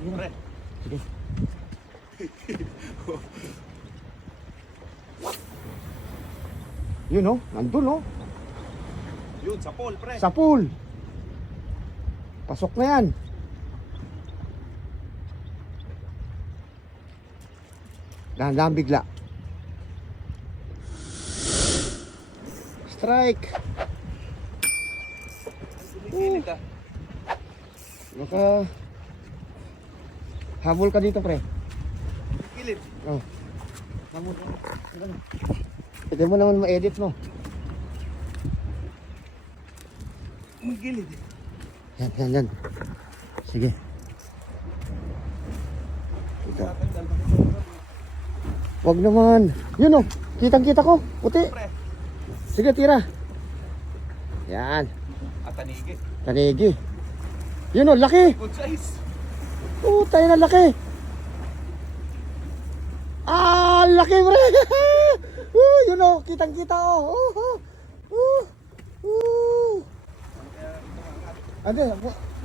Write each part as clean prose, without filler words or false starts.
Pre. Sige. Yun oh, nandun oh. Yun, sa pool, pre. Sa pool. Pasok na yan. Dahan-dahan bigla. Strike. Gumigilid ka. Baka habol ka dito, pre. Gilid. Oh. Habol ka. Pwede mo naman ma-edit, no? Gumigilid. Yan, yan, yan. Sige. Ito. Wag naman. Yun, oh. Kitang-kita ko. Puti. Pre. Sige, tira. Yan. At tanigi. Tanigi. Yun, oh. Laki. Good size. Tayo na laki. Ah, laki, pre. Yun, oh. Kitang-kita, oh.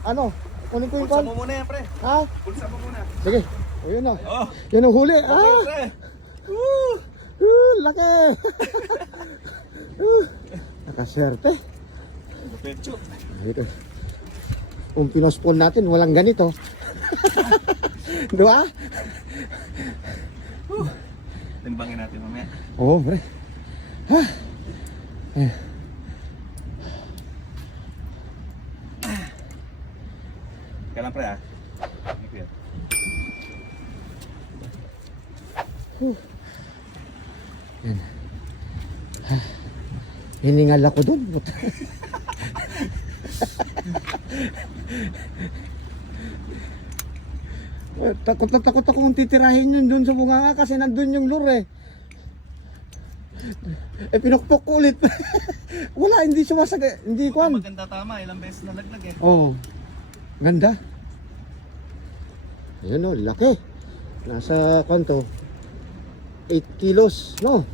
Ano? Kunin ko yung Pulsa pan. mo muna yan, pre. Ha? Pulsa mo muna. Sige. O, yun, oh. Oh. Yun, ang huli. Okay, Ah. pre. Laki. Nakaswerte. Pecho. Ito. Kung pinospon natin, walang ganito. Diba? Timbangin natin mamaya. Oo, pre. Ha? Kailan, pre, ha? Ano ko yan? Yan. Ha? Hiningal ako dun. Takot na takot ako kung titirahin yun dun sa bunganga kasi nandun yung lure. Pinukpok ko ulit. Wala, hindi sumasaga, hindi kwan. Maganda tama, ilang beses nalaglag eh. Oh, ganda. Ayan o, laki. Nasa kwanto 8 kilos, no?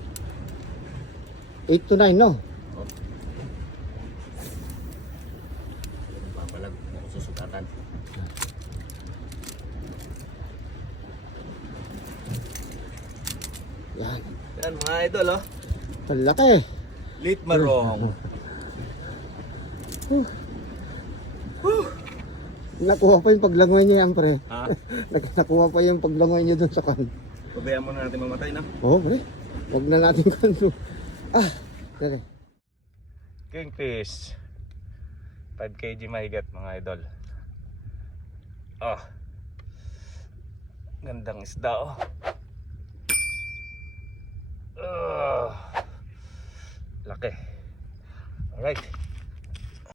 8 to 9, no? Papalag, susukatan. Yan. Yan, mga idol, oh. Ang laki. Late marong. Nakuha pa yung paglangoy niya yan, pre. Ha? Nakuha pa yung paglangoy niya dun sa kan. Pabayaan muna natin mamatay, no? Oo, pre. Huwag na natin kano. Dali. Kingfish. 5 kg mahigat, mga idol. Gandang isda, oh. Laki. Alright.